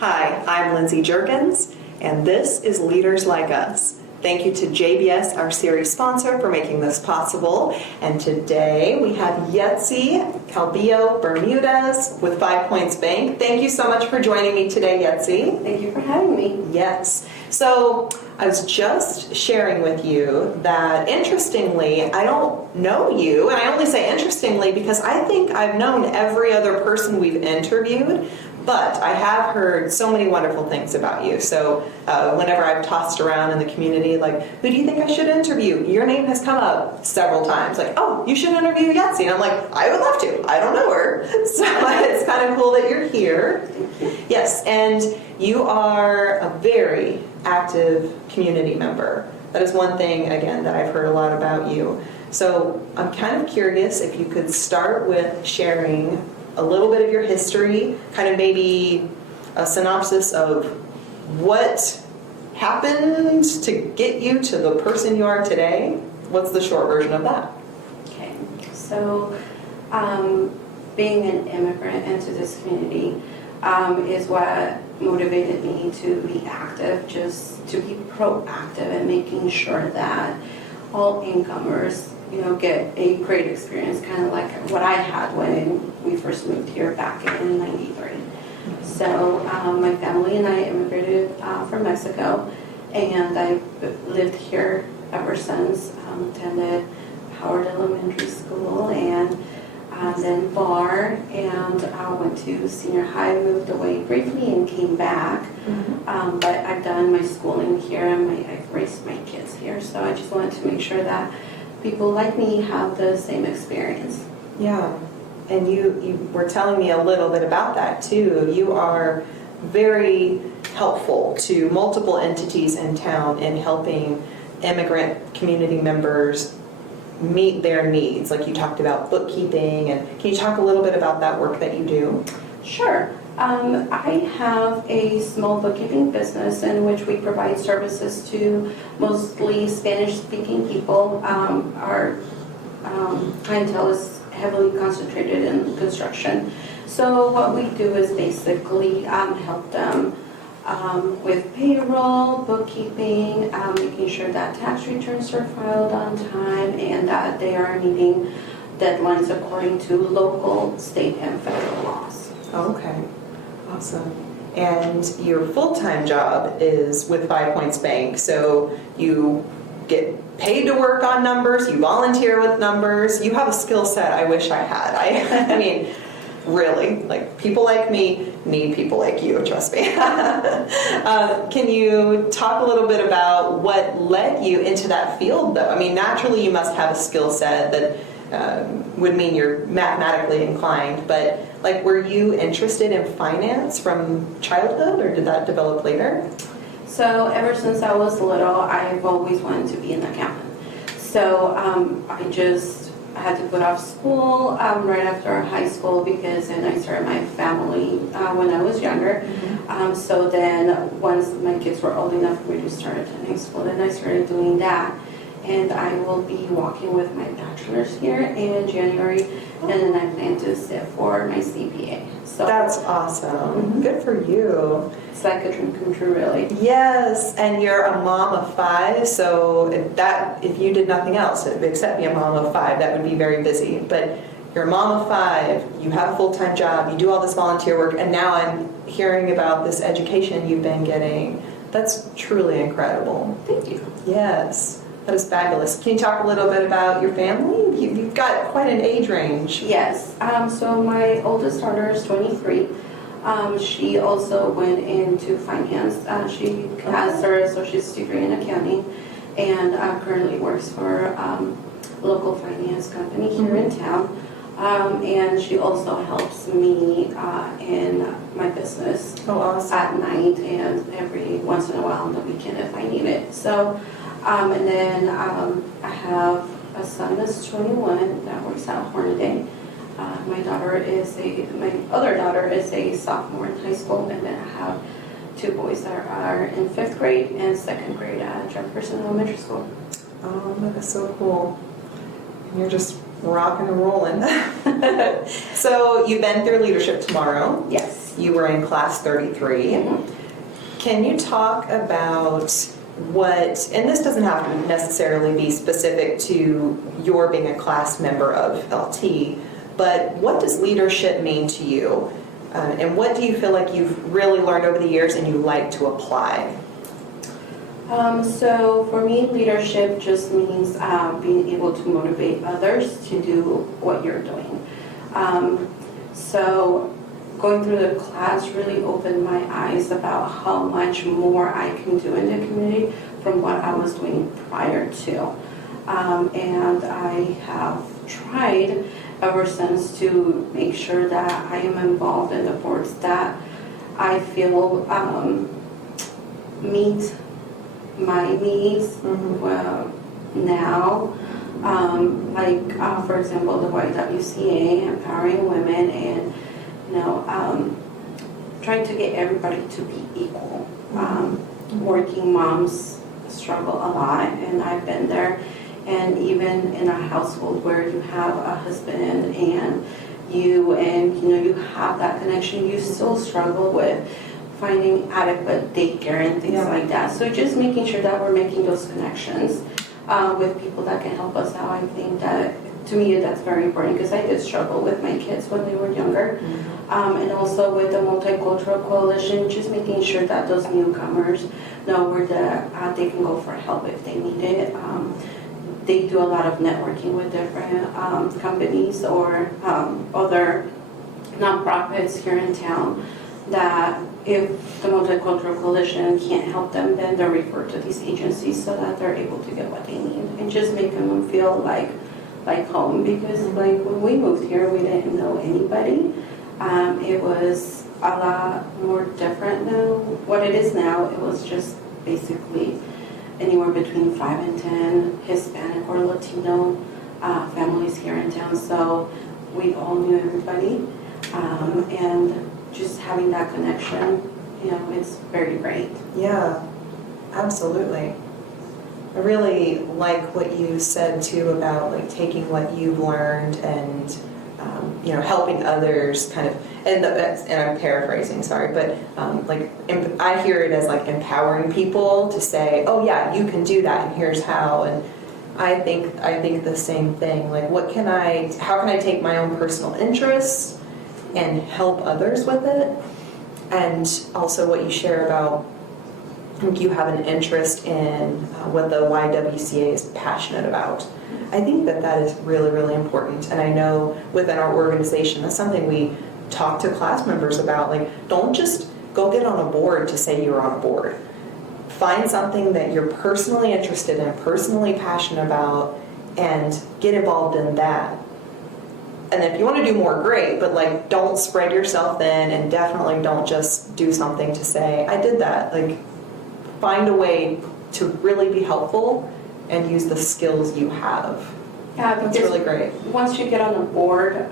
Hi, I'm Lindsay Jerkins, and this is Leaders Like Us. Thank you to JBS, our series sponsor, for making this possible. And today we have Yetzi Calvillo Bermudez with 5 Points Bank. Thank you so much for joining me today, Yetzi. Thank you for having me. Yes. So I was just sharing with you that, interestingly, I don't know you, and I only say interestingly because I think I've known every other person we've interviewed, but I have heard so many wonderful things about you. So whenever I've tossed around in the community, like, who do you think I should interview? Your name has come up several times, like, oh, you should interview Yetzi. And I'm like, I would love to. I don't know her. So it's kind of cool that you're here. Yes, and you are a very active community member. That is one thing, again, that I've heard a lot about you. So I'm kind of curious if you could start with sharing a little bit of your history, kind of maybe a synopsis of what happened to get you to the person you are today. What's the short version of that? Okay, so being an immigrant into this community is what motivated me to be active, just to be proactive and making sure that all incomers get a great experience, kind of like what I had when we first moved here back in '93. So my family and I immigrated from Mexico, and I've lived here ever since. Attended Howard Elementary School and then Bar, and went to senior high, moved away briefly and came back. But I've done my schooling here and I've raised my kids here, so I just wanted to make sure that people like me have the same experience. Yeah, and you were telling me a little bit about that too. You are very helpful to multiple entities in town in helping immigrant community members meet their needs. Like you talked about bookkeeping, and can you talk a little bit about that work that you do? Sure. I have a small bookkeeping business in which we provide services to mostly Spanish-speaking people. Our clientele is heavily concentrated in construction. So what we do is basically help them with payroll, bookkeeping, making sure that tax returns are filed on time and that they are meeting deadlines according to local, state, and federal laws. Okay, awesome. And your full-time job is with 5 Points Bank, so you get paid to work on numbers, you volunteer with numbers, you have a skill set I wish I had. I mean, really, like, people like me need people like you, trust me. Can you talk a little bit about what led you into that field, though? I mean, naturally you must have a skill set that would mean you're mathematically inclined, but like, were you interested in finance from childhood, or did that develop later? So ever since I was little, I've always wanted to be an accountant. So I just had to put off school right after high school because then I started my family when I was younger. So then once my kids were old enough for me to start attending school, then I started doing that. And I will be walking with my bachelor's here in January, and then I plan to sit for my CPA. So That's awesome. Good for you. it's like a dream come true, really. Yes, and you're a mom of 5, so if you did nothing else except be a mom of 5, that would be very busy. But you're a mom of 5, you have a full-time job, you do all this volunteer work, and now I'm hearing about this education you've been getting. That's truly incredible. Thank you. Yes. That is fabulous. Can you talk a little bit about your family? You've got quite an age range. Yes. So my oldest daughter is 23. She also went into finance. She has her associate's degree in accounting and currently works for a local finance company here in town. And she also helps me in my business at night and every once in a while on the weekend if I need it. So, and then I have a son that's 21 that works at Hornaday. My other daughter is a sophomore in high school, and then I have 2 boys that are in 5th grade and 2nd grade at Jefferson Elementary School. Oh, that is so cool. And you're just rocking and rolling. So you've been through Leadership Tomorrow. Yes. you were in class 33. Can you talk about what, and this doesn't have to necessarily be specific to your being a class member of LT, but what does leadership mean to you? And what do you feel like you've really learned over the years and you like to apply? So for me, leadership just means being able to motivate others to do what you're doing. So going through the class really opened my eyes about how much more I can do in the community from what I was doing prior to. And I have tried ever since to make sure that I am involved in the boards that I feel meet my needs now. For example, the YWCA, empowering women, and trying to get everybody to be equal. Working moms struggle a lot, and I've been there. And even in a household where you have a husband and you have that connection, you still struggle with finding adequate daycare and things like that. So just making sure that we're making those connections with people that can help us out. I think that, to me, that's very important because I did struggle with my kids when they were younger. And also with the Multicultural Coalition, just making sure that those newcomers know where they can go for help if they need it. They do a lot of networking with different companies or other nonprofits here in town that if the Multicultural Coalition can't help them, then they're referred to these agencies so that they're able to get what they need and just making them feel like home. Because like when we moved here, we didn't know anybody. It was a lot more different than what it is now. It was just basically anywhere between 5 and 10 Hispanic or Latino families here in town. So we all knew everybody. And just having that connection, it's very great. Yeah, absolutely. I really like what you said too about like taking what you've learned and helping others kind of, and I'm paraphrasing, sorry, but I hear it as like empowering people to say, oh yeah, you can do that and here's how. And I think the same thing. Like how can I take my own personal interests and help others with it? And also what you share about, you have an interest in what the YWCA is passionate about. I think that is really, really important. And I know within our organization, that's something we talk to class members about. Like, don't just go get on a board to say you're on a board. Find something that you're personally interested in, personally passionate about, and get involved in that. And if you want to do more, great, but like don't spread yourself thin, and definitely don't just do something to say, I did that. Like, find a way to really be helpful and use the skills you have. Yeah, that's really great. Once you get on the board,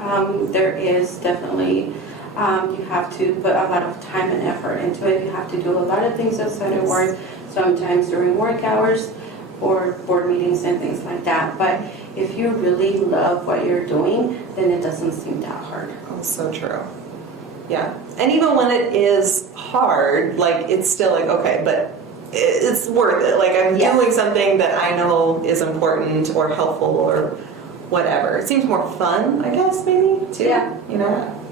there is definitely, you have to put a lot of time and effort into it. You have to do a lot of things outside of work, sometimes during work hours or board meetings and things like that. But if you really love what you're doing, then it doesn't seem that hard. That's so true. Yeah. And even when it is hard, like it's still like, okay, but it's worth it. Like I'm doing something that I know is important or helpful or whatever. It seems more fun, I guess, maybe, too. Yeah.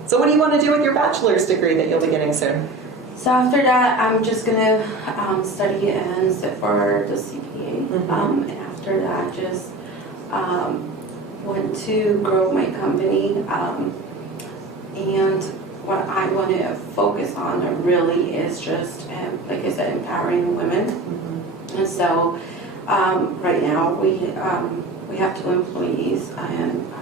So what do you want to do with your bachelor's degree that you'll be getting soon? So after that, I'm just going to study and sit for the CPA. And after that, just want to grow my company. And what I want to focus on really is just, like I said, empowering women. And so right now we have 2 employees and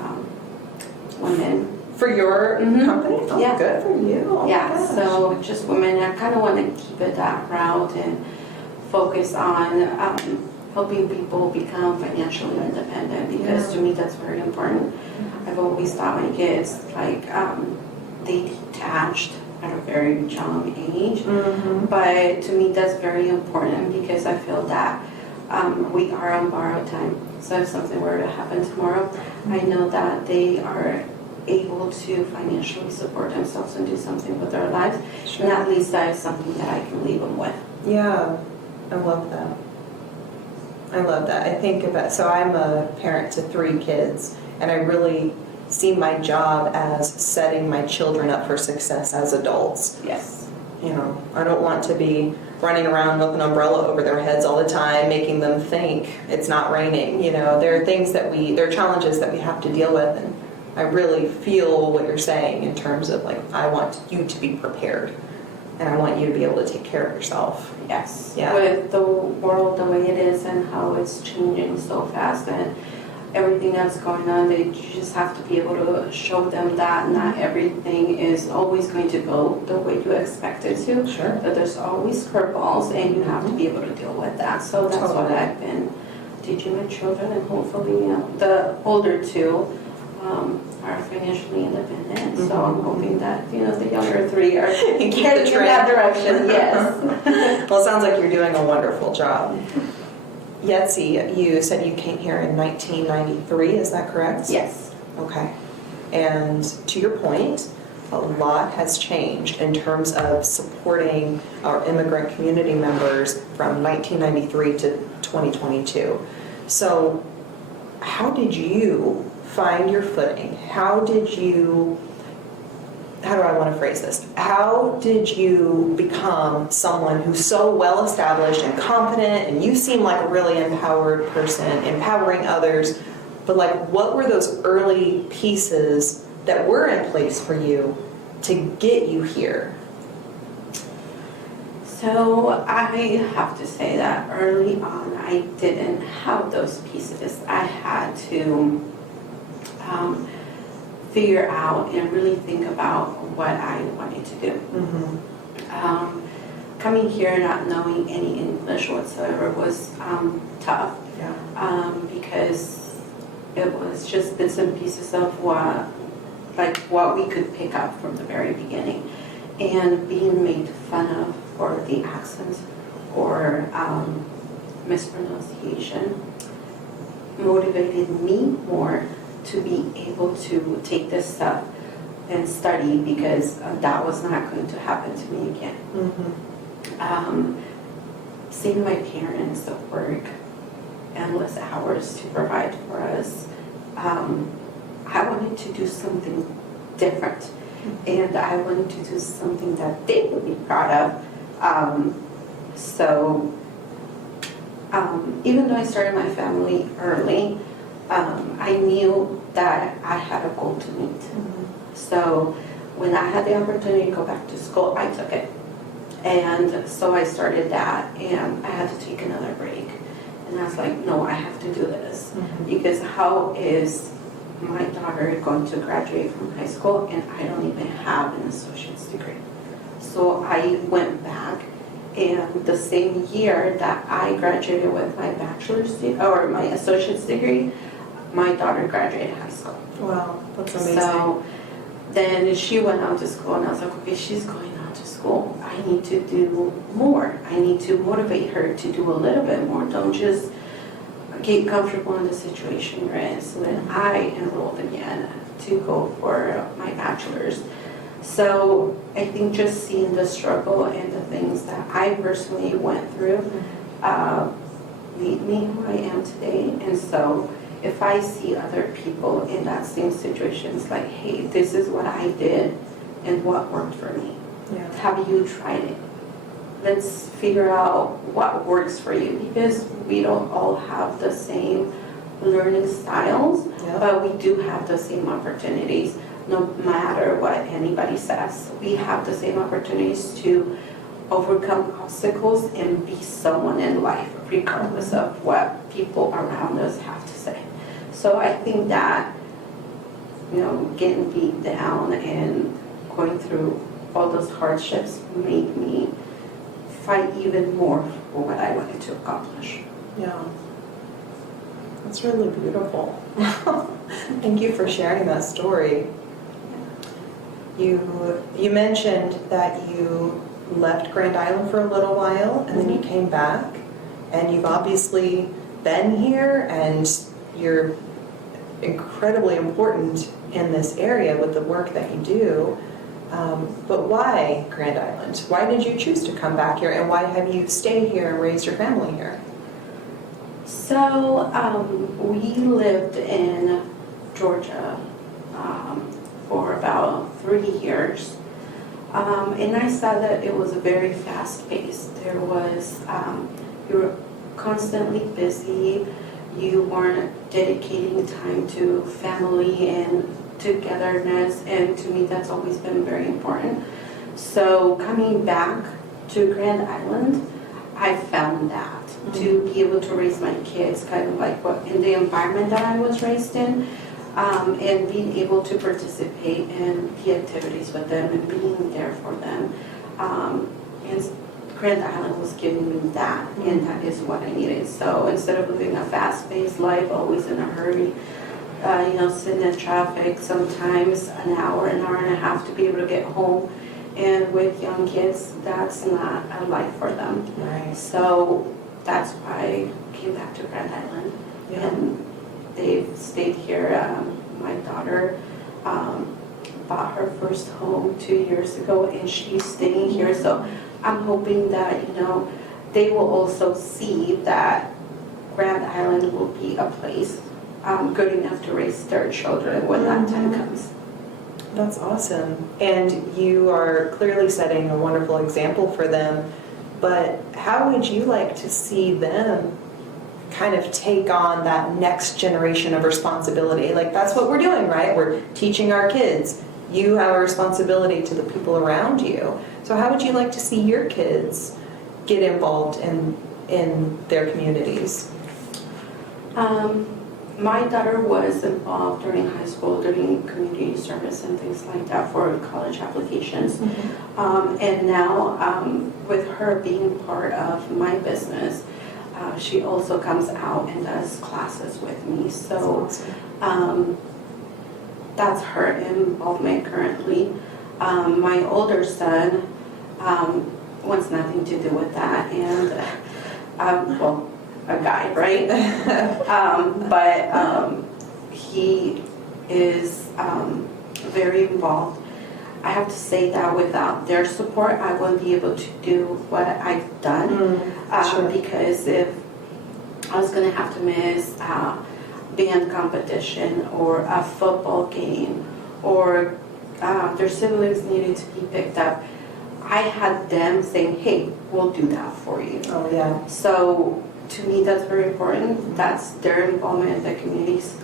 women. For your company? Oh, yeah. Good for you. Oh, yeah, so just women. I kind of want to keep it that route and focus on helping people become financially independent, because to me that's very important. I've always thought my kids, like, they detached at a very young age, but to me that's very important because I feel that we are on borrowed time. So if something were to happen tomorrow, I know that they are able to financially support themselves and do something with their lives. Sure. And at least that is something that I can leave them with. Yeah, I love that. I love that. I think about, so I'm a parent to 3 kids, and I really see my job as setting my children up for success as adults. Yes. You know, I don't want to be running around with an umbrella over their heads all the time, making them think it's not raining. You know, there are things that there are challenges that we have to deal with, and I really feel what you're saying in terms of like, I want you to be prepared, and I want you to be able to take care of yourself. Yes. Yeah. With the world the way it is and how it's changing so fast and everything that's going on, they just have to be able to show them that not everything is always going to go the way you expect it to. Sure. That there's always curveballs and you have to be able to deal with that. So that's what Totally. I've been teaching my children, and hopefully, you know, the older 2 are financially independent. So I'm hoping that, you know, the younger 3 are Keep the heading in trend. that direction. Yes. Well, it sounds like you're doing a wonderful job. Yetzi, you said you came here in 1993, is that correct? Yes. Okay. And to your point, a lot has changed in terms of supporting our immigrant community members from 1993 to 2022. So how did you find your footing? How do I want to phrase this? How did you become someone who's so well established and confident, and you seem like a really empowered person, empowering others, but like what were those early pieces that were in place for you to get you here? So I have to say that early on I didn't have those pieces. I had to figure out and really think about what I wanted to do. Mm-hmm. Coming here not knowing any English whatsoever was tough. Yeah. Because it was just bits and pieces of what we could pick up from the very beginning, and being made fun of for the accents or mispronunciation motivated me more to be able to take this stuff and study, because that was not going to happen to me again. Mm-hmm. Seeing my parents that work endless hours to provide for us, I wanted to do something different, and I wanted to do something that they would be proud of. Even though I started my family early, I knew that I had a goal to meet. Mm-hmm. So when I had the opportunity to go back to school, I took it. And so I started that, and I had to take another break. And I was like, no, I have to do this. Mm-hmm. Because how is my daughter going to graduate from high school and I don't even have an associate's degree? So I went back, and the same year that I graduated with my my associate's degree, my daughter graduated high school. Wow, that's amazing. So then she went out to school, and I was like, okay, she's going out to school. I need to do more. I need to motivate her to do a little bit more. Don't just get comfortable in the situation you're in. So then I enrolled again to go for my bachelor's. So I think just seeing the struggle and the things that I personally went through lead me who I am today. And so if I see other people in that same situation, it's like, hey, this is what I did and what worked for me. Yeah. Have you tried it? Let's figure out what works for you, because we don't all have the same learning styles, Yeah. but we do have the same opportunities. No matter what anybody says, we have the same opportunities to overcome obstacles and be someone in life, regardless of what people around us have to say. So I think that, getting beat down and going through all those hardships made me fight even more for what I wanted to accomplish. Yeah. That's really beautiful. Thank you for sharing that story. You mentioned that you left Grand Island for a little while, and then you came back, and you've obviously been here, and you're incredibly important in this area with the work that you do. But why Grand Island? Why did you choose to come back here, and why have you stayed here and raised your family here? So we lived in Georgia for about 3 years. And I saw that it was a very fast pace. There was, you were constantly busy. You weren't dedicating time to family and togetherness. And to me, that's always been very important. So coming back to Grand Island, I found that to be able to raise my kids kind of like what in the environment that I was raised in. And being able to participate in the activities with them and being there for them. And Grand Island was giving me that, and that is what I needed. So instead of living a fast-paced life, always in a hurry, sitting in traffic, sometimes an hour and a half to be able to get home. And with young kids, that's not a life for them. Right. So that's why I came back to Grand Island. Yeah. And they've stayed here. My daughter bought her first home 2 years ago, and she's staying here. So I'm hoping that, they will also see that Grand Island will be a place good enough to raise their children when that time comes. That's awesome. And you are clearly setting a wonderful example for them. But how would you like to see them kind of take on that next generation of responsibility? Like, that's what we're doing, right? We're teaching our kids. You have a responsibility to the people around you. So how would you like to see your kids get involved in their communities? My daughter was involved during high school, during community service and things like that for college applications. And now with her being part of my business, she also comes out and does classes with me. So that's her involvement currently. My older son wants nothing to do with that, and a guy, right? But he is very involved. I have to say that without their support, I wouldn't be able to do what I've done. Sure. Because if I was going to have to miss band competition or a football game, or their siblings needed to be picked up, I had them saying, hey, we'll do that for you. Oh, yeah. So to me, that's very important. That's their involvement in the communities,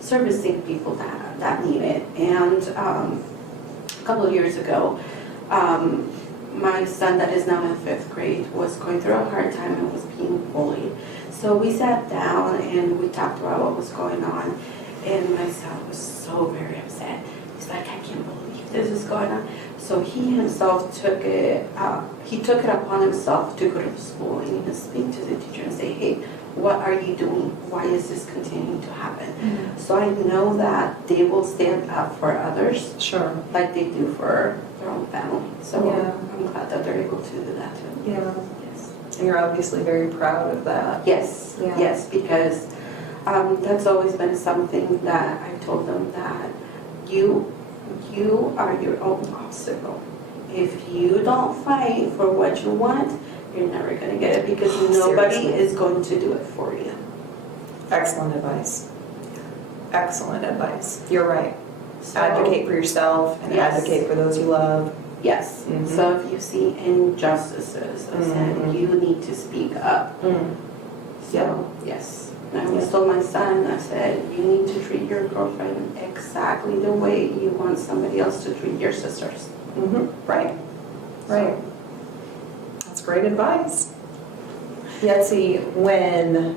servicing people that need it. And a couple of years ago, my son that is now in 5th grade was going through a hard time and was being bullied. So we sat down and we talked about what was going on. And my son was so very upset. He's like, I can't believe this is going on. So he himself took it upon himself to go to the school and speak to the teacher and say, hey, what are you doing? Why is this continuing to happen? So I know that they will stand up for others. Sure. Like they do for their own family. So Yeah. I'm glad that they're able to do that too. Yeah. Yes. And you're obviously very proud of that. Yes. Yeah. Yes, because that's always been something that I told them, that you are your own obstacle. If you don't fight for what you want, you're never going to get it, because nobody Seriously. is going to do it for you. Excellent advice. Excellent advice. You're right. So, Advocate for yourself and Yes. advocate for those you love. Yes. Mhm. So if you see injustices, I said Mhm. you need to speak up. So, yes. And I always told my son, I said, you need to treat your girlfriend exactly the way you want somebody else to treat your sisters. Right. Right. That's great advice. Yetzi, when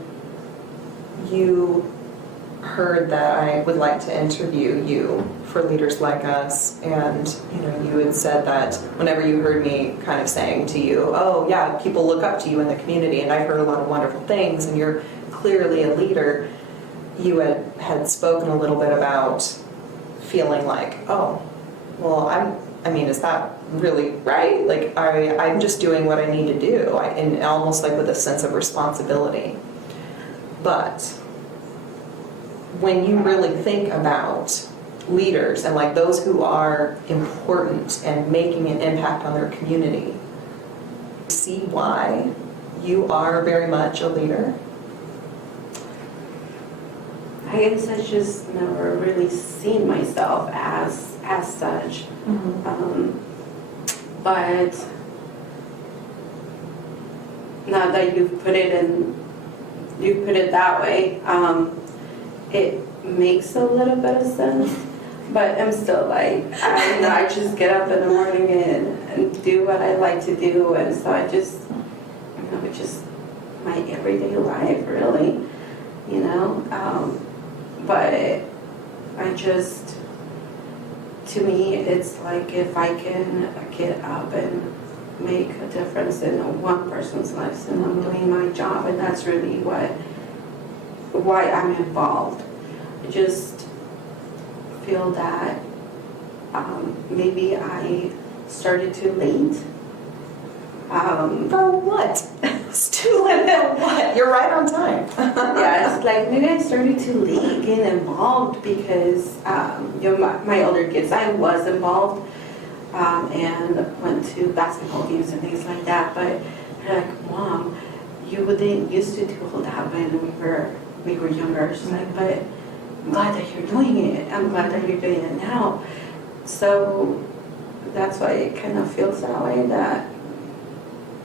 you heard that I would like to interview you for Leaders Like Us, and you had said that whenever you heard me kind of saying to you, oh yeah, people look up to you in the community, and I've heard a lot of wonderful things, and you're clearly a leader, you had spoken a little bit about feeling like, oh, well, is that really right? Like, I'm just doing what I need to do, and almost like with a sense of responsibility. But when you really think about leaders and like those who are important and making an impact on their community, see why you are very much a leader? I guess I just never really seen myself as such. But now that you put it that way, it makes a little bit of sense. But I'm still like, I just get up in the morning and do what I like to do, and so I just, it's just my everyday life, really, But I just, to me, it's like if I can get up and make a difference in one person's life, then I'm doing my job, and that's really why I'm involved. I just feel that maybe I started too late. For what? It's too late for what? You're right on time. Yeah, it's like maybe I started too late getting involved because my older kids, I was involved and went to basketball games and things like that. But they're like, Mom, you didn't used to do all that when we were younger. She's like, but I'm glad that you're doing it. I'm glad that you're doing it now. So that's why it kind of feels that way, that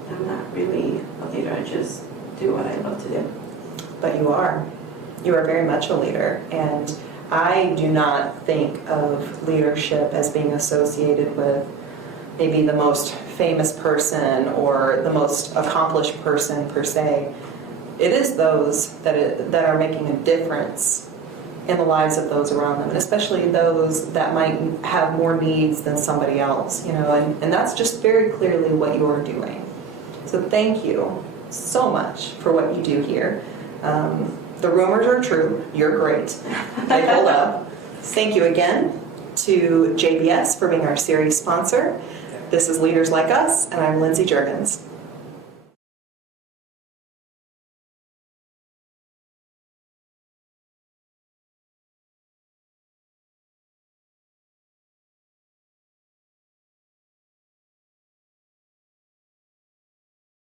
I'm not really a leader. I just do what I love to do. But you are. You are very much a leader. And I do not think of leadership as being associated with maybe the most famous person or the most accomplished person per se. It is those that are making a difference in the lives of those around them, and especially those that might have more needs than somebody else, and that's just very clearly what you're doing. So thank you so much for what you do here. The rumors are true. You're great. They hold up. Thank you again to JBS for being our series sponsor. This is Leaders Like Us, and I'm Lindsay Juergens.